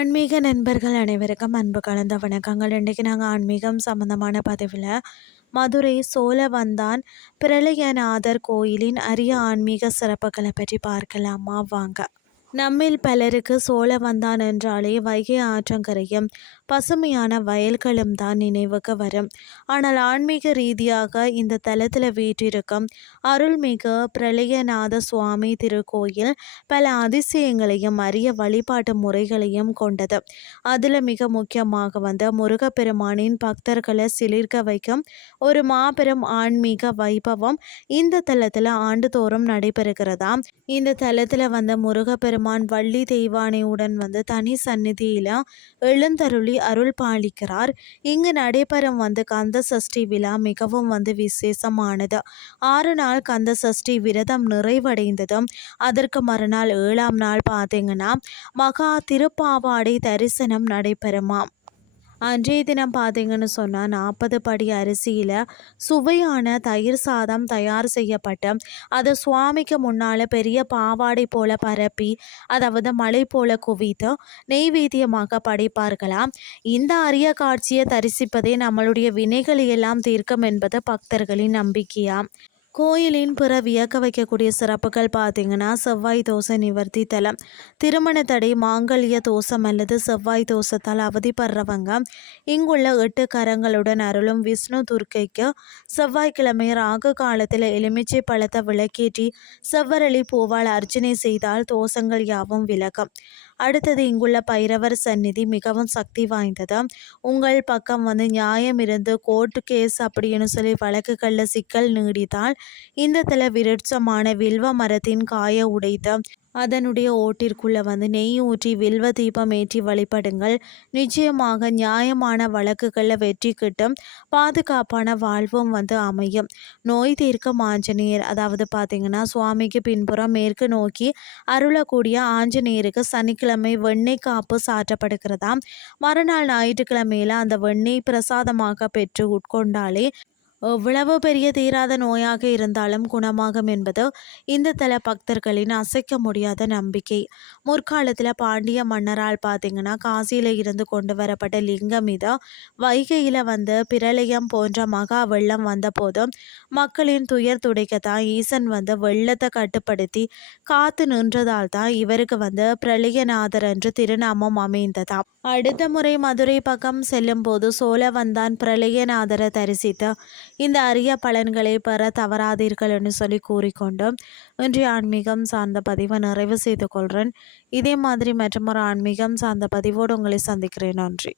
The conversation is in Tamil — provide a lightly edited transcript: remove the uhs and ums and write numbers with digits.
ஆன்மீக நண்பர்கள் அனைவருக்கும் அன்பு கலந்த வணக்கங்கள். இன்றைக்கி நாங்கள் ஆன்மீகம் சம்மந்தமான பதிவில் மதுரை சோழவந்தான் பிரளயநாதர் கோயிலின் அரிய ஆன்மீக சிறப்புகளை பற்றி பார்க்கலாமா வாங்க. நம்மில் பலருக்கு சோழவந்தான் என்றாலே வைகை ஆற்றங்கரையும் பசுமையான வயல்களும் தான் நினைவுக்கு வரும். ஆனால் ஆன்மீக ரீதியாக இந்த தலத்தில் வீற்றிருக்கும் அருள்மிகு பிரளயநாத சுவாமி திருக்கோயில் பல அதிசயங்களையும் அரிய வழிபாட்டு முறைகளையும் கொண்டது. அதில் மிக முக்கியமாக முருகப்பெருமானின் பக்தர்களை சிலிர்க்க வைக்கும் ஒரு மாபெரும் ஆன்மீக வைபவம் இந்த தலத்தில் ஆண்டுதோறும் நடைபெறுகிறதாம். இந்த தலத்தில் முருகப்பெருமான் வள்ளி தெய்வானையுடன் தனி சந்நிதியில எழுந்தருளி அருள் பாலிக்கிறார். இங்கு நடைபெறும் கந்த சஷ்டி விழா மிகவும் விசேஷமானது. 6 நாள் கந்த சஷ்டி விரதம் நிறைவடைந்ததும் அதற்கு மறுநாள் 7ஆம் நாள் பார்த்தீங்கன்னா மகா திருப்பாவாடை தரிசனம் நடைபெறுமாம். அன்றைய தினம் பார்த்தீங்கன்னு சொன்னால் 40 படி அரிசியில் சுவையான தயிர் சாதம் தயார் செய்யப்பட்டு அதை சுவாமிக்கு முன்னால் பெரிய பாவாடை போல பரப்பி அதாவது மலை போல குவித்து நெய்வேத்தியமாக படைப்பார்களாம். இந்த அரிய காட்சியை தரிசிப்பதே நம்மளுடைய வினைகளை எல்லாம் தீர்க்கும் என்பது பக்தர்களின் நம்பிக்கையாம். கோயிலின் பிற வியக்க வைக்கக்கூடிய சிறப்புகள் பார்த்தீங்கன்னா செவ்வாய் தோசை நிவர்த்தி தலம். திருமண தடை, மாங்கல்ய தோஷம் அல்லது செவ்வாய் தோஷத்தால் அவதிப்படுறவங்க இங்குள்ள 8 கரங்களுடன் அருளும் விஷ்ணு துர்க்கைக்கு செவ்வாய்க்கிழமை ராகு காலத்தில் எலுமிச்சை பழத்தை விளக்கேற்றி செவ்வரளி பூவால் அர்ச்சனை செய்தால் தோஷங்கள் யாவும் விலகும். அடுத்தது இங்குள்ள பைரவர் சந்நிதி மிகவும் சக்தி வாய்ந்தது. உங்கள் பக்கம் நியாயம் இருந்து கோர்ட்டு கேஸ் அப்படின்னு சொல்லி வழக்குகளில் சிக்கல் நீடித்தால் இந்த தல விருட்சமான வில்வ மரத்தின் காய உடைத்து அதனுடைய ஓட்டிற்குள்ள நெய் ஊற்றி வில்வ தீபம் ஏற்றி வழிபடுங்கள். நிச்சயமாக நியாயமான வழக்குகளில் வெற்றி கிட்டும், பாதுகாப்பான வாழ்வும் அமையும். நோய் தீர்க்கும் ஆஞ்சநேயர், அதாவது பார்த்தீங்கன்னா சுவாமிக்கு பின்புறம் மேற்கு நோக்கி அருளக்கூடிய ஆஞ்சநேயருக்கு சனிக்கிழமை வெண்ணெய் காப்பு சாற்றப்படுகிறதாம். மறுநாள் ஞாயிற்றுக்கிழமையில அந்த வெண்ணெய் பிரசாதமாக பெற்று உட்கொண்டாலே எவ்வளவு பெரிய தீராத நோயாக இருந்தாலும் குணமாகும் என்பது இந்த தல பக்தர்களின் அசைக்க முடியாத நம்பிக்கை. முற்காலத்தில் பாண்டிய மன்னரால் பார்த்தீங்கன்னா காசியில் இருந்து கொண்டு வரப்பட்ட லிங்கம் இது வைகையில் பிரளயம் போன்ற மகா வெள்ளம் வந்தபோதும் மக்களின் துயர் துடைக்கத்தான் ஈசன் வெள்ளத்தை கட்டுப்படுத்தி காத்து நின்றதால் தான் இவருக்கு பிரளயநாதர் என்று திருநாமம் அமைந்ததாம். அடுத்த முறை மதுரை பக்கம் செல்லும் போது சோழவந்தான் பிரளயநாதரை தரிசித்து இந்த அரிய பலன்களை பெற தவறாதீர்கள் என்று சொல்லி கூறிக்கொண்டு இன்றைய ஆன்மீகம் சார்ந்த பதிவை நிறைவு செய்து கொள்கிறேன். இதே மாதிரி மற்றொரு ஆன்மீகம் சார்ந்த பதிவோடு உங்களை சந்திக்கிறேன். நன்றி.